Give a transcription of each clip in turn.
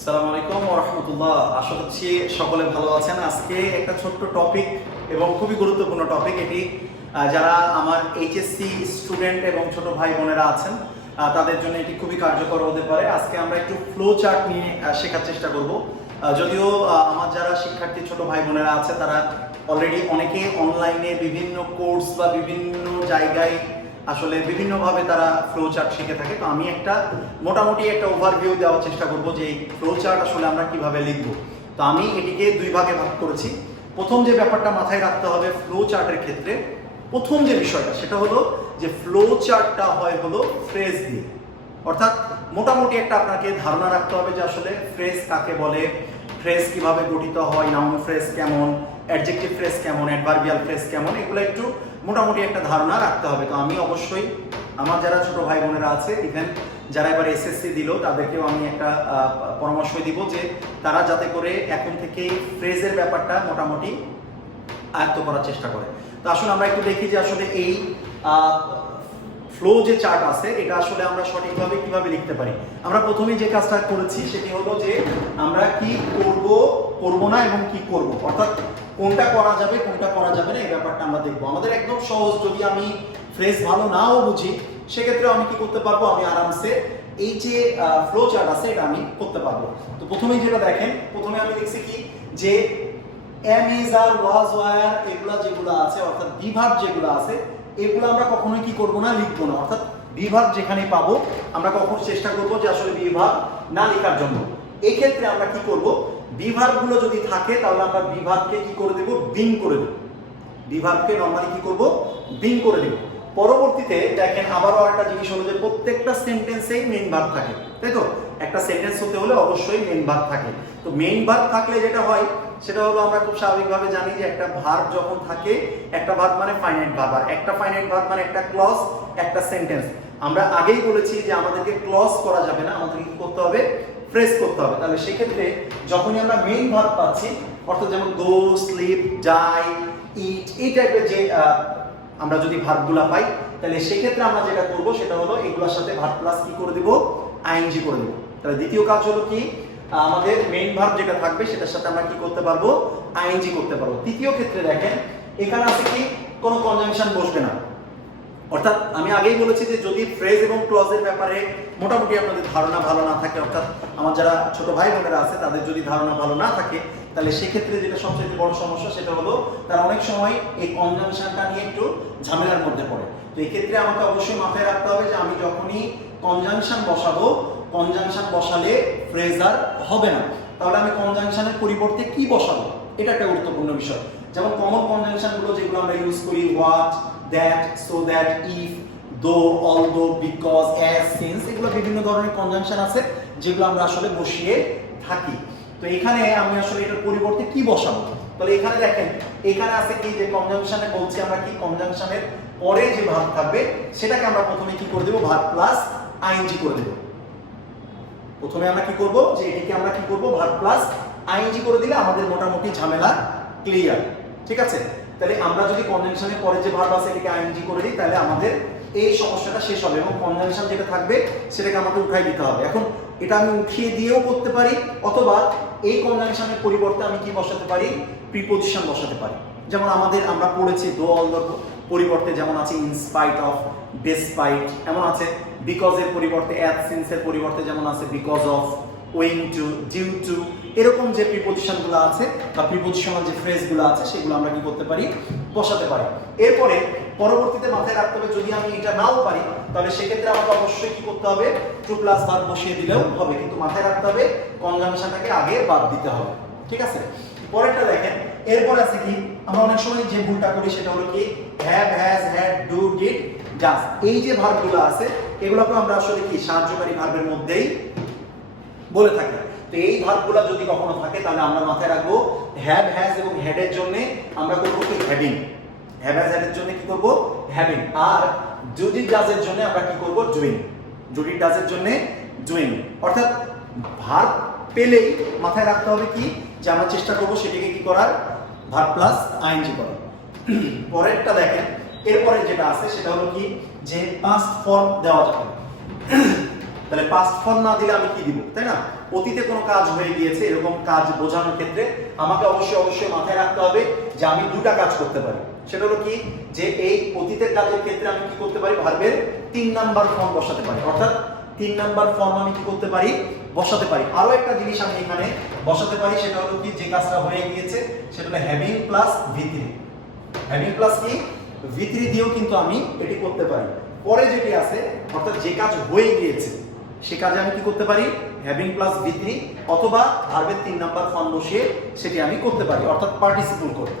আসসালামু আলাইকুম ওয়া রাহমাতুল্লাহ। আশা করছি সকলে ভালো আছেন। আজকে একটা ছোট্ট টপিক এবং খুবই গুরুত্বপূর্ণ টপিক এটি। যারা আমার এইচএসসি স্টুডেন্ট এবং ছোট ভাই বোনেরা আছেন তাদের জন্য এটি খুবই কার্যকর হতে পারে। আজকে আমরা একটু ফ্লো চার্ট নিয়ে শেখার চেষ্টা করব। যদিও আমার যারা শিক্ষার্থী ছোট ভাই বোনেরা আছে তারা অলরেডি অনেকে অনলাইনে বিভিন্ন কোর্স বা বিভিন্ন জায়গায় আসলে বিভিন্নভাবে তারা ফ্লো চার্ট শিখে থাকে। তো আমি মোটামুটি একটা ওভারভিউ দেওয়ার চেষ্টা করব যে এই ফ্লো চার্ট আসলে আমরা কিভাবে লিখব। তো আমি এটিকে দুই ভাগে ভাগ করেছি। প্রথম যে ব্যাপারটা মাথায় রাখতে হবে ফ্লো চার্টের ক্ষেত্রে, প্রথম যে বিষয়টা সেটা হলো যে ফ্লো চার্টটা হলো ফ্রেজ দিয়ে। অর্থাৎ মোটামুটি একটা আপনাকে ধারণা রাখতে হবে যে আসলে ফ্রেজ কাকে বলে, ফ্রেজ কিভাবে গঠিত হয়, নাউন ফ্রেজ কেমন, অ্যাডজেক্টিভ ফ্রেজ কেমন, অ্যাডভার্বিয়াল ফ্রেজ কেমন, এগুলো একটু মোটামুটি একটা ধারণা রাখতে হবে। তো আমি অবশ্যই আমার যারা ছোট ভাই বোনেরা আছে, ইভেন যারা এবার এসএসসি দিল তাদেরকেও আমি একটা পরামর্শ দিব যে তারা যাতে করে এখন থেকে ফ্রেজের ব্যাপারটা মোটামুটি আয়ত্ত করার চেষ্টা করে। তো আসলে আমরা একটু দেখি যে আসলে এই ফ্লো যে চার্ট আছে এটা আসলে আমরা সঠিকভাবে কিভাবে লিখতে পারি। আমরা প্রথমেই যে কাজটা করেছি সেটি হলো যে আমরা কি করব না এবং কি করব, অর্থাৎ কোনটা করা যাবে কোনটা করা যাবে না এই ব্যাপারটা আমরা দেখবো। আমাদের একদম সহজ, যদি আমি ফ্রেজ ভালো নাও বুঝি সেক্ষেত্রে আমি কি করতে পারবো, আমি আরামসে এই যে ফ্লো চার্ট আছে এটা আমি করতে পারবো। তো প্রথমেই যেটা দেখেন, প্রথমে আমি লিখছি কি যে am is are was were এগুলা যেগুলো আছে অর্থাৎ বিভাগ যেগুলো আছে এগুলো আমরা কখনোই কি করব না, লিখবো না। অর্থাৎ বিভাগ যেখানে পাবো আমরা কখনো চেষ্টা করব যে আসলে বিভাগ না লেখার জন্য। এই ক্ষেত্রে আমরা কি করব, বিভাগগুলো যদি থাকে তাহলে আমরা বিভাগকে কি করে দেব, বিং করে দেব। বিভাগকে নরমালি কি করব, বিং করে দেব। পরবর্তীতে দেখেন আবারও একটা জিনিস হলো যে প্রত্যেকটা সেন্টেন্সেই মেইন ভার্ব থাকে, তাই তো? একটা সেন্টেন্স হতে হলে অবশ্যই মেইন ভার্ব থাকে। তো মেইন ভার্ব থাকলে যেটা হয় সেটা হলো আমরা খুব স্বাভাবিকভাবে জানি যে একটা ভার্ব যখন থাকে, একটা ভার্ব মানে ফাইনাইট ভার্ব, আর একটা ফাইনাইট ভার্ব মানে একটা ক্লজ, একটা সেন্টেন্স। আমরা আগেই বলেছি যে আমাদেরকে ক্লজ করা যাবে না, আমাদেরকে কি করতে হবে, ফ্রেজ করতে হবে। তাহলে সেক্ষেত্রে যখনই আমরা মেইন ভার্ব পাচ্ছি, অর্থাৎ যেমন গো, স্লিপ, ডাই, ইট, এই টাইপের যে আমরা যদি ভার্বগুলা পাই তাহলে সেক্ষেত্রে আমরা যেটা করব সেটা হলো এগুলোর সাথে ভার্ব প্লাস কি করে দেব, আইএনজি করে দেব। তাহলে দ্বিতীয় কাজ হলো কি, আমাদের মেইন ভার্ব যেটা থাকবে সেটার সাথে আমরা কি করতে পারবো, আইএনজি করতে পারবো। তৃতীয় ক্ষেত্রে দেখেন এখানে আছে কি কোনো কনজাংশন বসবে না। অর্থাৎ আমি আগেই বলেছি যে যদি ফ্রেজ এবং ক্লজের ব্যাপারে মোটামুটি আপনাদের ধারণা ভালো না থাকে, অর্থাৎ আমার যারা ছোট ভাই বোনেরা আছে তাদের যদি ধারণা ভালো না থাকে তাহলে সেক্ষেত্রে যেটা সবচেয়ে বড় সমস্যা সেটা হলো তারা অনেক সময় এই কনজাংশনটা নিয়ে একটু ঝামেলার মধ্যে পড়ে। তো এই ক্ষেত্রে আমাকে অবশ্যই মাথায় রাখতে হবে যে আমি যখনই কনজাংশন বসাবো, কনজাংশন বসালে ফ্রেজ আর হবে না। তাহলে আমি কনজাংশনের পরিবর্তে কি বসাবো এটা একটা গুরুত্বপূর্ণ বিষয়। যেমন কমন কনজাংশনগুলো যেগুলো আমরা ইউজ করি, what, that, so that, if, দো, অলদো, বিকজ, অ্যাজ, সিন্স, এগুলো বিভিন্ন ধরনের কনজাংশন আছে যেগুলো আমরা আসলে বসিয়ে থাকি। তো এখানে আমি আসলে এটার পরিবর্তে কি বসাবো, তাহলে এখানে দেখেন এখানে আছে কি যে কনজাংশনে বলছি আমরা কি কনজাংশনের পরে যে ভার্ব থাকবে সেটাকে আমরা প্রথমে কি করে দেব, ভার্ব প্লাস আইএনজি করে দেব। প্রথমে আমরা কি করব যে এটাকে আমরা কি করব, ভার্ব প্লাস আইএনজি করে দিলে আমাদের মোটামুটি ঝামেলা ক্লিয়ার। ঠিক আছে? তাহলে আমরা যদি কনজাংশনের পরে যে ভার্ব আছে এটাকে আইএনজি করে দিই তাহলে আমাদের এই সমস্যাটা শেষ হবে এবং কনজাংশন যেটা থাকবে সেটাকে আমাকে উঠাই দিতে হবে। এখন এটা আমি উঠিয়ে দিয়েও করতে পারি, অথবা এই কনজাংশনের পরিবর্তে আমি কি বসাতে পারি, প্রিপজিশন বসাতে পারি। যেমন আমরা পড়েছি দো অলদোর পরিবর্তে যেমন আছে ইন স্পাইট অফ, ডেসপাইট, এমন আছে বিকজ এর পরিবর্তে অ্যাজ, সিন্স এর পরিবর্তে যেমন আছে because of, owing to, due to, এরকম যে প্রিপজিশনগুলো আছে বা প্রিপজিশনাল যে ফ্রেজগুলো আছে সেগুলো আমরা কি করতে পারি, বসাতে পারি। এরপরে পরবর্তীতে মাথায় রাখতে হবে যদি আমি এটা নাও পারি তাহলে সেক্ষেত্রে আমাকে অবশ্যই কি করতে হবে, টু প্লাস ভার্ব বসিয়ে দিলেও হবে, কিন্তু মাথায় রাখতে হবে কনজাংশনটাকে আগে বাদ দিতে হবে। ঠিক আছে? পরেরটা দেখেন, এরপর আছে কি আমরা অনেক সময় যে ভুলটা করি সেটা হলো কি have, has, had, do, did, does, এই যে ভার্বগুলো আছে এগুলোকে আমরা আসলে কি সাহায্যকারী ভার্বের মধ্যেই বলে থাকি। তো এই ভার্বগুলো যদি কখনো থাকে তাহলে আমরা মাথায় রাখবো হ্যাভ, হ্যাজ এবং হ্যাডের জন্য আমরা করব কি হ্যাভিং, হ্যাভ, হ্যাজ, হ্যাডের জন্য কি করব, হ্যাভিং। আর ডু, ডিড, ডাজের জন্য আমরা কি করব, ডুইং, ডু, ডিড, ডাজের জন্য ডুইং। অর্থাৎ ভার্ব পেলেই মাথায় রাখতে হবে কি যে আমরা চেষ্টা করব সেটাকে কি করার, ভার্ব প্লাস আইএনজি করার। পরেরটা দেখেন, এরপরে যেটা আছে সেটা হলো কি যে পাস্ট ফর্ম দেওয়া যাবে। তাহলে পাস্ট ফর্ম না দিলে আমি কি দিব, তাই না? অতীতে কোনো কাজ হয়ে গিয়েছে এরকম কাজ বোঝানোর ক্ষেত্রে আমাকে অবশ্যই মাথায় রাখতে হবে যে আমি দুটা কাজ করতে পারি। সেটা হলো কি, যে এই অতীতের কাজের ক্ষেত্রে আমি কি করতে পারি, ভার্বের 3 নাম্বার ফর্ম বসাতে পারি, অর্থাৎ 3 নাম্বার ফর্ম আমি কি করতে পারি, বসাতে পারি। আরো একটা জিনিস আমি এখানে বসাতে পারি, সেটা হলো কি, যে কাজটা হয়ে গিয়েছে সেটা হলো having plus V3। Having plus কি V3 দিয়েও কিন্তু আমি এটি করতে পারি। পরে যেটি আছে, অর্থাৎ যে কাজ হয়ে গিয়েছে সে কাজে আমি কি করতে পারি, হ্যাভিং প্লাস V3 অথবা ভার্বের 3 নাম্বার ফর্ম বসিয়ে সেটি আমি করতে পারি, অর্থাৎ পার্টিসিপল করে।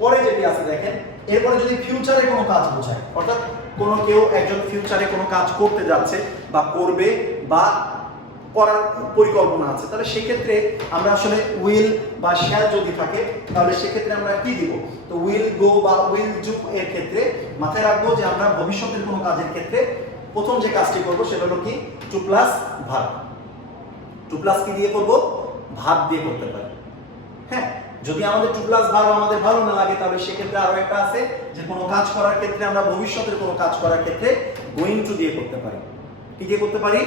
পরে যেটি আছে দেখেন, এরপরে যদি ফিউচারে কোনো কাজ বোঝায়, অর্থাৎ কেউ একজন ফিউচারে কোনো কাজ করতে যাচ্ছে বা করবে বা করার পরিকল্পনা আছে, তাহলে সেক্ষেত্রে আমরা আসলে উইল বা শ্যাল যদি থাকে তাহলে সেক্ষেত্রে আমরা কি দিব, তো উইল গো বা উইল ডু এর ক্ষেত্রে মাথায় রাখবো যে আমরা ভবিষ্যতের কোনো কাজের ক্ষেত্রে প্রথম যে কাজটি করব সেটা হলো কি, to plus verb. To plus কি দিয়ে করব, ভার্ব দিয়ে করতে পারি। হ্যাঁ, যদি আমাদের টু প্লাস ভার্ব আমাদের ভালো না লাগে তাহলে সেক্ষেত্রে আরো একটা আছে যে কোনো কাজ করার ক্ষেত্রে আমরা ভবিষ্যতের কোনো কাজ করার ক্ষেত্রে গোয়িং টু দিয়ে করতে পারি। কি দিয়ে করতে পারি,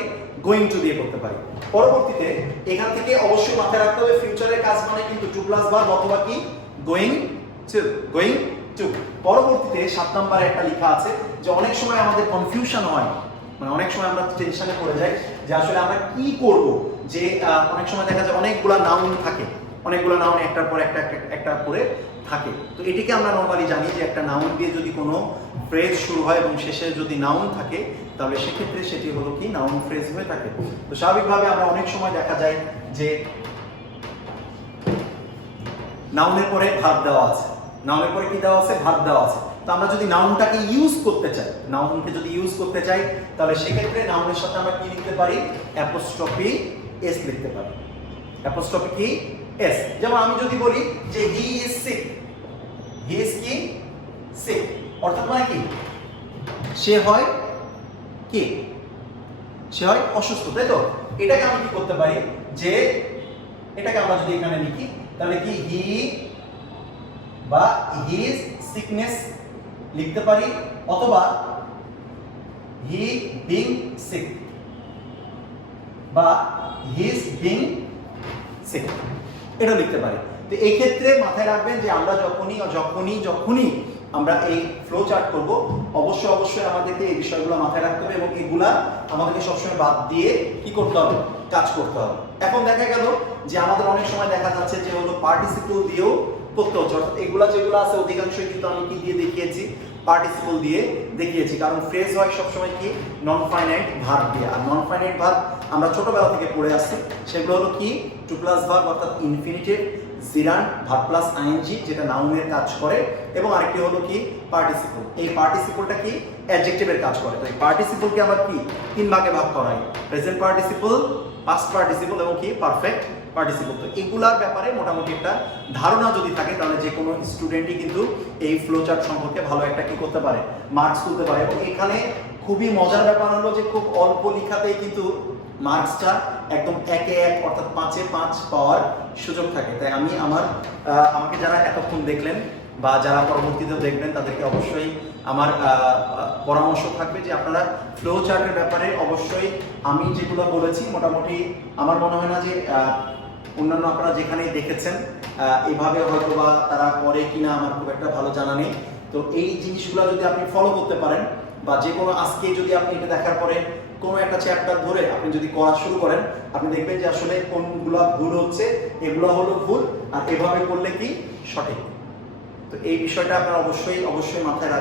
গোয়িং টু দিয়ে করতে পারি। পরবর্তীতে এখান থেকে অবশ্যই মাথায় রাখতে হবে ফিউচারের কাজ মানে কিন্তু টু প্লাস ভার্ব অথবা কি, গোয়িং টু। পরবর্তীতে 7 নম্বরে একটা লেখা আছে যে অনেক সময় আমাদের কনফিউশন হয়, মানে অনেক সময় আমরা টেনশনে পড়ে যাই যে আসলে আমরা কি করব, যে অনেক সময় দেখা যায় অনেকগুলা নাউন থাকে, অনেকগুলো নাউন একটার পর একটা করে থাকে। তো এটিকে আমরা নরমালি জানি যে একটা নাউন দিয়ে যদি কোনো ফ্রেজ শুরু হয় এবং শেষে যদি নাউন থাকে তাহলে সেক্ষেত্রে সেটি হলো কি, নাউন ফ্রেজ হয়ে থাকে। তো স্বাভাবিকভাবে আমরা অনেক সময় দেখা যায় যে নাউনের পরে ভার্ব দেওয়া আছে, নাউনের পরে কি দেওয়া আছে, ভার্ব দেওয়া আছে। তো আমরা যদি নাউনটাকে ইউজ করতে চাই, নাউনকে যদি ইউজ করতে চাই তাহলে সেক্ষেত্রে নাউনের সাথে আমরা কি লিখতে পারি, অ্যাপোস্ট্রফি এস লিখতে পারি। অ্যাপোস্ট্রফি কি, এস। যেমন আমি যদি বলি যে he is sick, he is কি, সিক, অর্থাৎ মানে কি, সে হয় কি, সে হয় অসুস্থ, তাই তো? এটাকে আমি কি করতে পারি, যে এটাকে আমরা যদি এখানে লিখি তাহলে কি, হি বা হিজ সিকনেস লিখতে পারি, অথবা হি বিং সিক বা হিজ বিং সিক, এটা লিখতে পারি। তো এই ক্ষেত্রে মাথায় রাখবেন যে আমরা যখনই আমরা এই ফ্লো চার্ট করব অবশ্যই আমাদেরকে এই বিষয়গুলো মাথায় রাখতে হবে এবং এগুলা আমাদেরকে সবসময় বাদ দিয়ে কি করতে হবে, কাজ করতে হবে। এখন দেখা গেল যে আমাদের অনেক সময় দেখা যাচ্ছে যে হলো পার্টিসিপল দিয়েও করতে হচ্ছে, অর্থাৎ এগুলা যেগুলো আছে অধিকাংশই কিন্তু আমি কি দিয়ে দেখিয়েছি, পার্টিসিপল দিয়ে দেখিয়েছি। কারণ ফ্রেজ হয় সবসময় কি, নন ফাইনাইট ভার্ব দিয়ে। আর নন ফাইনাইট ভার্ব আমরা ছোটবেলা থেকে পড়ে আসছি, সেগুলো হলো কি, টু প্লাস ভার্ব অর্থাৎ infinitive, gerund, verb plus ING যেটা নাউনের কাজ করে, এবং আরেকটি হলো কি, পার্টিসিপল। এই পার্টিসিপলটা কি, অ্যাডজেক্টিভের কাজ করে। তো এই পার্টিসিপলকে আবার কি 3 ভাগে ভাগ করা হয়, প্রেজেন্ট পার্টিসিপল, পাস্ট পার্টিসিপল এবং কি, পারফেক্ট পার্টিসিপল। তো এগুলার ব্যাপারে মোটামুটি একটা ধারণা যদি থাকে তাহলে যে কোনো স্টুডেন্টই কিন্তু এই ফ্লো চার্ট সম্পর্কে ভালো একটা কি করতে পারে, মার্কস তুলতে পারে। এবং এখানে খুবই মজার ব্যাপার হলো যে খুব অল্প লেখাতেই কিন্তু মার্কসটা একদম 1-এ 1 অর্থাৎ 5-এ 5 পাওয়ার সুযোগ থাকে। তাই আমি আমাকে যারা এতক্ষণ দেখলেন বা যারা পরবর্তীতেও দেখবেন তাদেরকে অবশ্যই আমার পরামর্শ থাকবে যে আপনারা ফ্লো চার্টের ব্যাপারে অবশ্যই আমি যেগুলো বলেছি মোটামুটি আমার মনে হয় না যে অন্যান্য আপনারা যেখানে দেখেছেন এইভাবে হয়তো বা তারা করে কিনা আমার খুব একটা ভালো জানা নেই। তো এই জিনিসগুলো যদি আপনি ফলো করতে পারেন বা যে কোনো আজকে যদি আপনি এটা দেখার পরে কোনো একটা চ্যাপ্টার ধরে আপনি যদি করা শুরু করেন, আপনি দেখবেন যে আসলে কোনগুলা ভুল হচ্ছে, এগুলো হলো ভুল, আর এভাবে করলে কি সঠিক। তো এই বিষয়টা আপনারা অবশ্যই মাথায় রাখবেন।